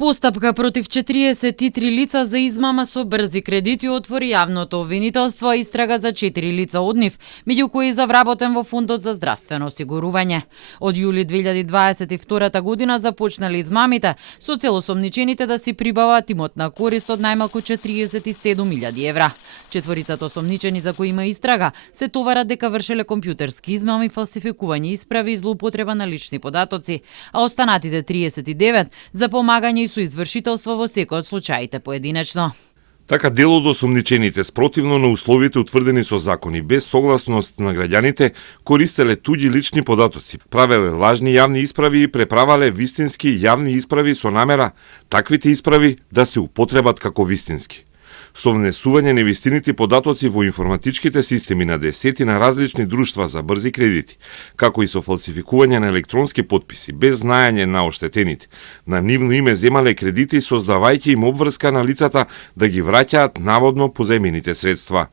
Постапка против 43 лица за измама со брзи кредити отвори јавното обвинителство, истрага за 4 лица од нив, меѓу кои за вработен во Фондот за здравствено осигурување. Од јули 2022 година започнале измамите со цел осомничените да си прибават имотна корист од најмалку 47.000 евра. Четворицата осомничени за кои има истрага се товарат дека вршеле компјутерски измами, фалсификување исправи и злоупотреба на лични податоци, а останатите 39 за помагање и со извршителство во секој од случаите поединечно. Така дел од осомничените спротивно на условите утврдени со закони, без согласност на граѓаните, користеле туѓи лични податоци, правеле лажни јавни исправи и преправале вистински јавни исправи со намера таквите исправи да се употребат како вистински. Со внесување невистините податоци во информатичките системи на десетина различни друштва за брзи кредити, како и со фалсификување на електронски потписи, без знаење на оштетените, на нивно име земале кредити, создавајќи им обврска на лицата да ги враќаат наводно позајмените средства.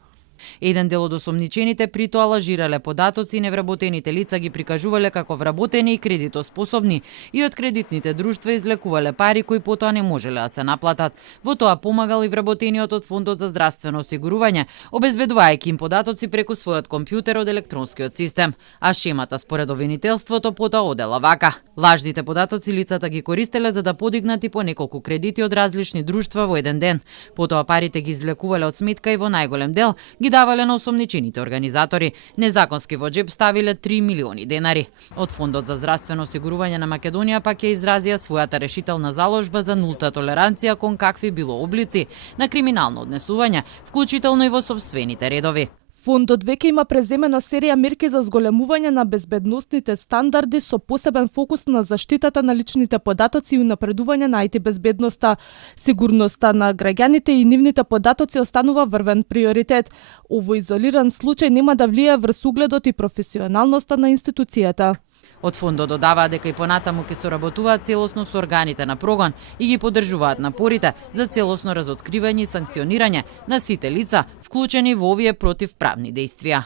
Еден дел од осомничените при тоа лажирале податоци и невработените лица ги прикажувале како вработени и кредитоспособни и од кредитните друштва излекувале пари кои потоа не можеле да се наплатат. Во тоа помагал и вработениот од Фондот за здравствено осигурување, обезбедувајќи им податоци преку својот компјутер од електронскиот систем, а шемата според обвинителството потоа одела вака. Лажните податоци лицата ги користеле за да подигнат и по неколку кредити од различни друштва во еден ден. Потоа парите ги извлекувале од сметка и во најголем дел ги давале на осомничените организатори. Незаконски во џеб ставиле 3 милиони денари. Од Фондот за здравствено осигурување на Македонија пак ја изразија својата решителна заложба за нулта толеранција кон какви било облици на криминално однесување, вклучително и во сопствените редови. Фондот веќе има преземено серија мерки за зголемување на безбедносните стандарди со посебен фокус на заштитата на личните податоци и унапредување на IT безбедноста. Сигурноста на граѓаните и нивните податоци останува врвен приоритет. Овој изолиран случај нема да влијае врз угледот и професионалноста на институцијата. Од фондот додаваа дека и понатаму ќе соработуваат целосно со органите на прогон и ги поддржуваат напорите за целосно разоткривање и санкционирање на сите лица вклучени во овие противправни дејствија.